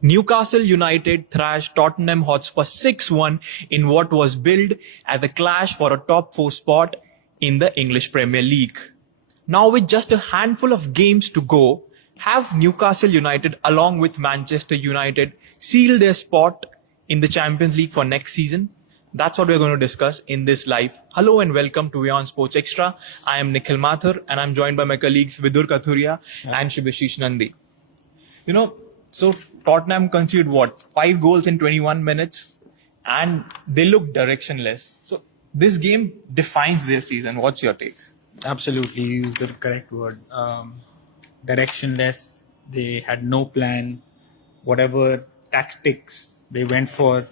Newcastle United thrashed Tottenham Hotspur 6-1 in what was billed as a clash for a top 4 spot in the English Premier League. Now, with just a handful of games to go, have Newcastle United along with Manchester United sealed their spot in the Champions League for next season? That's what we're going to discuss in this live. Hello and welcome to WION Sports Extra. I am Nikhil Mathur and I'm joined by my colleagues Vidur Kathuria and Shibashish Nandi. So Tottenham conceded what? 5 goals in 21 minutes and they look directionless. So this game defines their season. What's your take? Absolutely, you used the correct word. Directionless. They had no plan. Whatever tactics they went for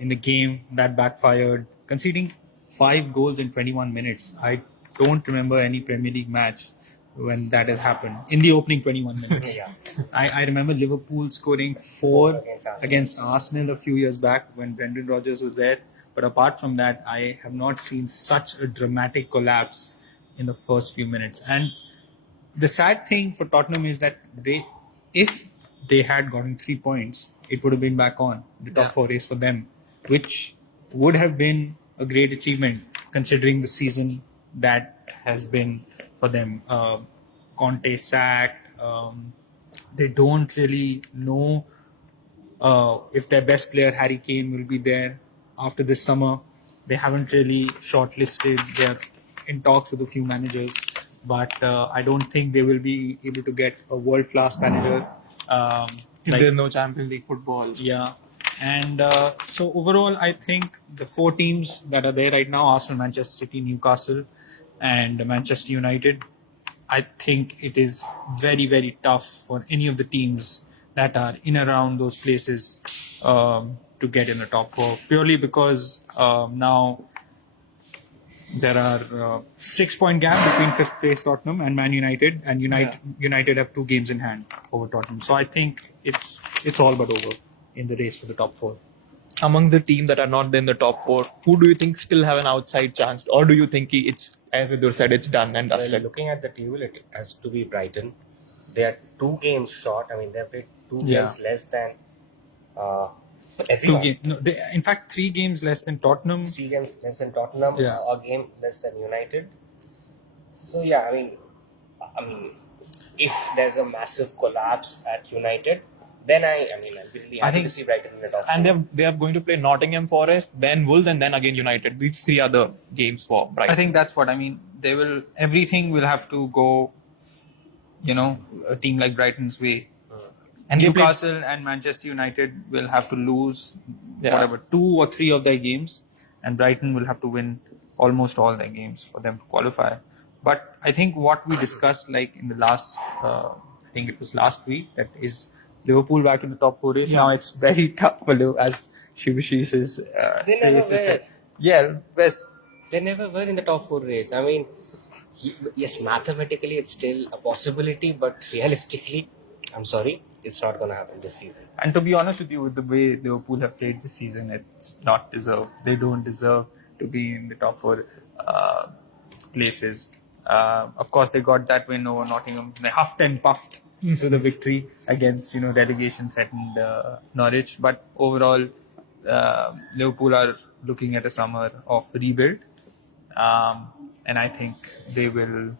in the game, that backfired. Conceding 5 goals in 21 minutes. I don't remember any Premier League match when that has happened in the opening 21 minutes. Yeah. I remember Liverpool scoring four Against against Arsenal a few years back when Brendan Rodgers was there. But apart from that, I have not seen such a dramatic collapse in the first few minutes. And the sad thing for Tottenham is that if they had gotten 3 points, it would have been back on the top 4 race for them, which would have been a great achievement considering the season that has been for them. Conte sacked. They don't really know if their best player Harry Kane will be there after this summer. They haven't really shortlisted. They're in talks with a few managers, but I don't think they will be able to get a world-class manager. There's no Champions League football. Yeah. And so overall, I think the 4 teams that are there right now, Arsenal, Manchester City, Newcastle, and Manchester United, I think it is very, very tough for any of the teams that are in around those places to get in the top 4, purely because now there are 6-point gap between 5th place Tottenham and Man United, and United have 2 games in hand over Tottenham. So I think it's all but over in the race for the top 4. Among the teams that are not in the top 4, who do you think still have an outside chance? Or do you think it's, as Vidur said, it's done and dusted? Well, looking at the table, it has to be Brighton. They are 2 games short. I mean, they've played 2 games less than everyone. In fact, 3 games less than Tottenham. 3 games less than Tottenham. Yeah. A game less than United. So yeah, I mean, if there's a massive collapse at United, then I'll be really happy to see Brighton in the top 4. And they are going to play Nottingham Forest, then Wolves, and then again United. These 3 other games for Brighton. I think that's what I mean. Everything will have to go, a team like Brighton's way. And Newcastle and Manchester United will have to lose 2 or 3 of their games, and Brighton will have to win almost all their games for them to qualify. But I think what we discussed, like in the last, I think it was last week, that is Liverpool back in the top 4 race. Now it's very tough for Liverpool, as Shibashish is. They never were. Yeah, best. They never were in the top 4 race. I mean, yes, mathematically it's still a possibility, but realistically, I'm sorry, it's not going to happen this season. And to be honest with you, with the way Liverpool have played this season, it's not deserved. They don't deserve to be in the top 4 places. Of course, they got that win over Nottingham. They huffed and puffed to the victory against, relegation threatened Norwich. But overall, Liverpool are looking at a summer of rebuild. And I think they will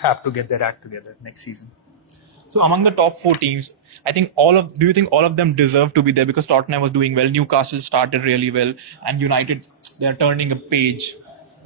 have to get their act together next season. So among the top 4 teams, I think do you think all of them deserve to be there? Because Tottenham was doing well, Newcastle started really well, and United, they're turning a page.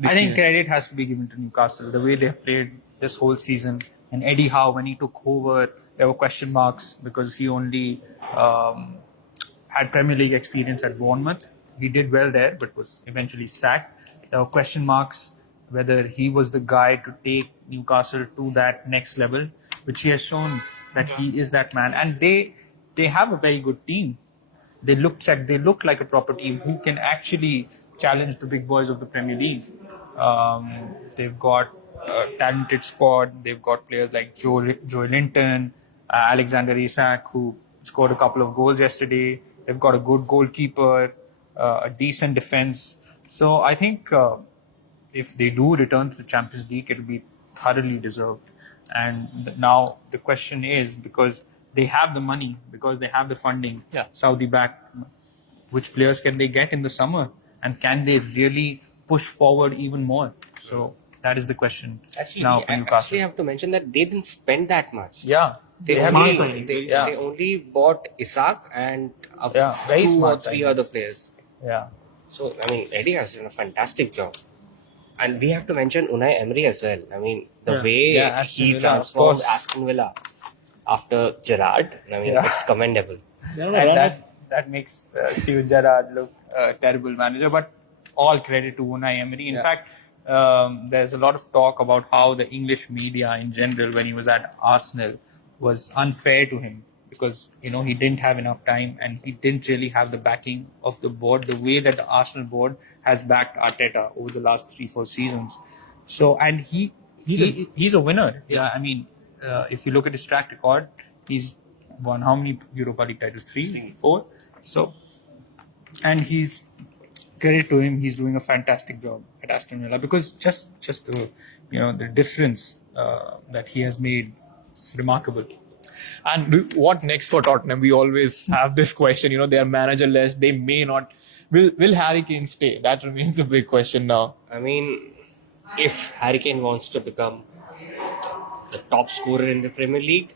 I think credit has to be given to Newcastle, the way they played this whole season. And Eddie Howe, when he took over, there were question marks because he only had Premier League experience at Bournemouth. He did well there, but was eventually sacked. There were question marks whether he was the guy to take Newcastle to that next level, which he has shown that he is that man. And they have a very good team. They look like a proper team who can actually challenge the big boys of the Premier League. They've got a talented squad. They've got players like Joe Linton, Alexander Isak, who scored a couple of goals yesterday. They've got a good goalkeeper, a decent defense. So I think if they do return to the Champions League, it will be thoroughly deserved. And now the question is, because they have the money because they have the funding. Yeah. Saudi back. Which players can they get in the summer, and can they really push forward even more? So that is the question Actually, now we for actually Newcastle. have to mention that they didn't spend that much. Yeah, They have only smart signing. they only bought Isaac and Very two or smart three signings. other players. Yeah. So I mean, Eddie has done a fantastic job, and we have to mention Unai Emery as well. I mean, the way Aston he Villa, of transformed course. Aston Villa after Gerrard. I mean, Yeah. it's commendable. And that makes Steven Gerrard look a terrible manager. But all credit to Unai Emery. In fact, there's a lot of talk about how the English media in general, when he was at Arsenal, was unfair to him because he didn't have enough time and he didn't really have the backing of the board the way that the Arsenal board has backed Arteta over the last 3-4 seasons. So and he's a winner. Yeah, I mean, if you look at his track record, he's won how many Europa League titles? 3, 4. So, and he's credit to him. He's doing a fantastic job at Aston Villa because just the the difference that he has made is remarkable. And what next for Tottenham? We always have this question. They are managerless. They may not. Will Harry Kane stay? That remains the big question now. I mean, if Harry Kane wants to become the top scorer in the Premier League,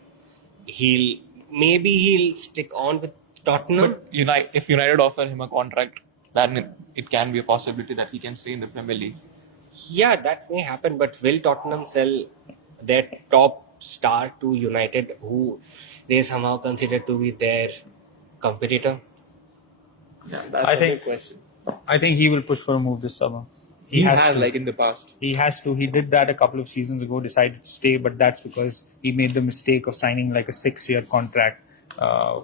he'll stick on with Tottenham. But if United offer him a contract, then it can be a possibility that he can stay in the Premier League. Yeah, that may happen, but will Tottenham sell their top star to United, who they somehow consider to be their competitor? Yeah, that's I a think- big question. I think he will push for a move this summer. He has to. like in the past. He has to. He did that a couple of seasons ago, decided to stay, but that's because he made the mistake of signing like a 6-year contract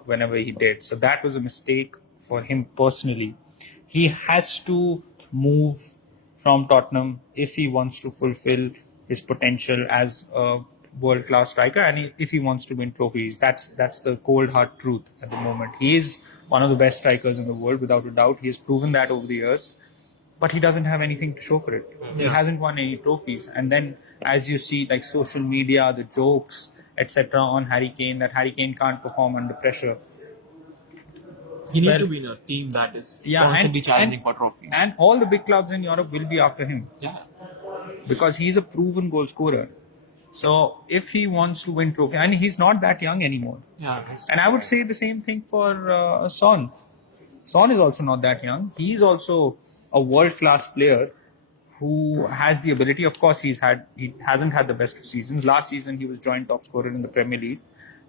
whenever he did. So that was a mistake for him personally. He has to move from Tottenham if he wants to fulfill his potential as a world-class striker, and if he wants to win trophies. That's the cold hard truth at the moment. He is one of the best strikers in the world, without a doubt. He has proven that over the years. But he doesn't have anything to show for it. He hasn't won any trophies. And then, as you see, like social media, the jokes, etc., on Harry Kane, that Harry Kane can't perform under pressure. He needs Well- to be in a team that is Yeah, constantly challenging and- for trophies. And all the big clubs in Europe will be after him yeah. because he's a proven goal scorer. So if he wants to win trophy, and he's not that young anymore. Yeah. And I would say the same thing for Son. Son is also not that young. He's also a world-class player who has the ability. Of course, he hasn't had the best of seasons. Last season, he was joint top scorer in the Premier League.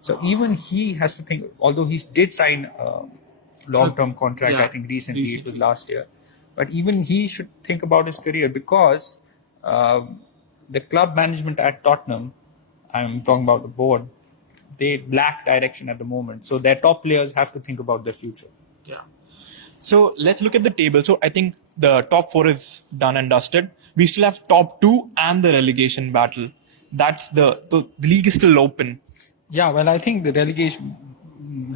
So even he has to think. Although he did sign a long-term contract, Yeah, I think recently. recently. It was last year. But even he should think about his career because the club management at Tottenham, I'm talking about the board, they lack direction at the moment. So their top players have to think about their future. Yeah. So let's look at the table. So I think the top 4 is done and dusted. We still have top 2 and the relegation battle. That's the league is still open. Yeah, well, I think the relegation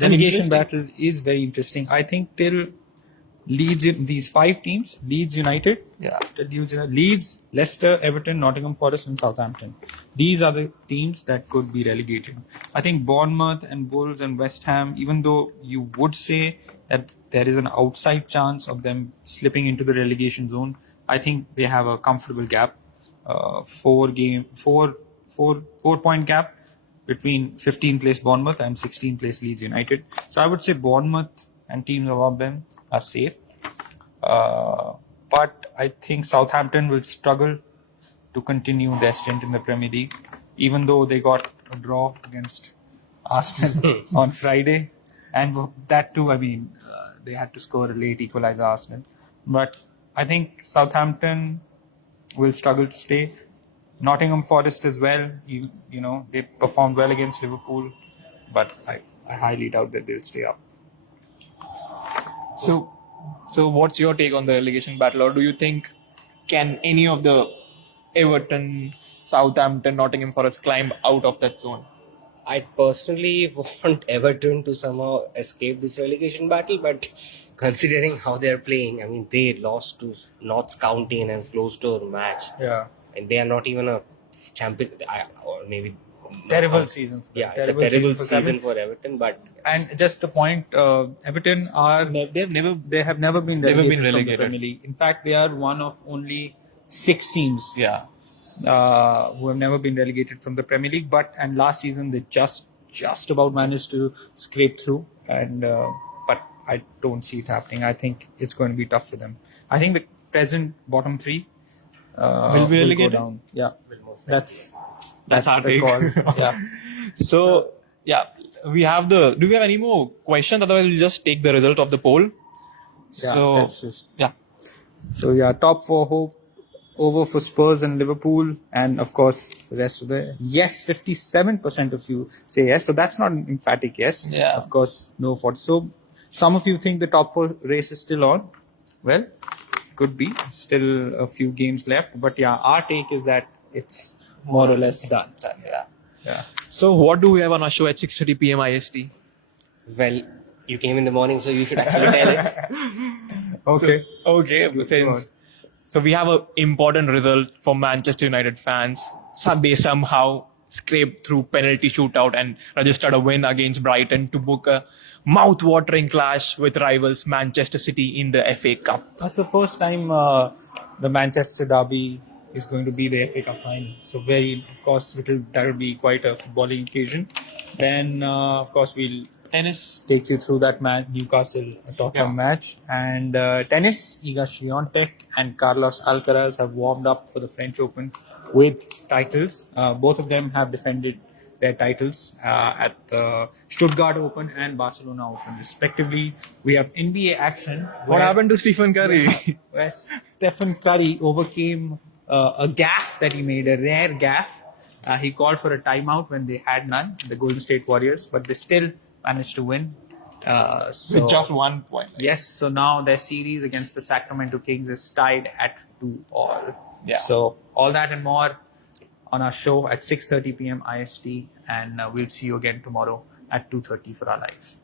interesting. battle is very interesting. I think till these 5 teams, Leeds United, Leeds, Leicester, Everton, Nottingham Forest, and Southampton. These are the teams that could be relegated. I think Bournemouth and Wolves and West Ham, even though you would say that there is an outside chance of them slipping into the relegation zone, I think they have a comfortable gap, 4-point gap between 15th place Bournemouth and 16th place Leeds United. So I would say Bournemouth and teams above them are safe. But I think Southampton will struggle to continue their stint in the Premier League, even though they got a draw against Arsenal on Friday. And that too, I mean, they had to score a late equalizer, Arsenal. But I think Southampton will struggle to stay. Nottingham Forest as well. You know, they performed well against Liverpool, but I highly doubt that they'll stay up. So what's your take on the relegation battle, or do you think can any of the Everton, Southampton, Nottingham Forest climb out of that zone? I personally want Everton to somehow escape this relegation battle, but considering how they're playing, I mean, they lost to Notts County in a closed door match. Yeah. And they are not even a champion, or maybe Terrible season. Yeah, it's a terrible season for Everton. But and just a point, Everton are they have never been relegated from the Premier League. In fact, they are one of only 6 teams Yeah. who have never been relegated from the Premier League. And last season they just about managed to scrape through. But I don't see it happening. I think it's going to be tough for them. I think the present bottom 3 Will be go relegated? down. Yeah, that's our the take. call. Yeah. So, yeah, do we have any more questions? Otherwise, we'll just take the result of the poll. So, yeah. So yeah, top 4 hope over for Spurs and Liverpool, and of course the rest of the yes. 57% of you say yes, so that's not an emphatic yes. Yeah. Of course, no 40. So some of you think the top 4 race is still on. Well, could be still a few games left, but yeah, our take is that it's more or less done. Yeah. So, what do we have on our show at 6:30 p.m. IST? well, you came in the morning, so you should actually tell it. Okay. So we have an important result for Manchester United fans. So they somehow scraped through penalty shootout and registered a win against Brighton to book a mouth-watering clash with rivals Manchester City in the FA Cup. That's the first time the Manchester derby is going to be the FA Cup final. So that will be quite a footballing occasion. Then of course we'll take you through that Newcastle Tottenham match. And tennis, Iga Swiatek and Carlos Alcaraz have warmed up for the French Open with titles. Both of them have defended their titles at the Stuttgart Open and Barcelona Open, respectively. We have NBA action. What happened to Stephen Curry? Where Stephen Curry overcame a gaffe that he made, a rare gaffe. He called for a timeout when they had none, the Golden State Warriors, but they still managed to win. With just 1 point. Yes, so now their series against the Sacramento Kings is tied at 2-2. Yeah. So all that and more on our show at 6:30 p.m. IST, and we'll see you again tomorrow at 2:30 for our live.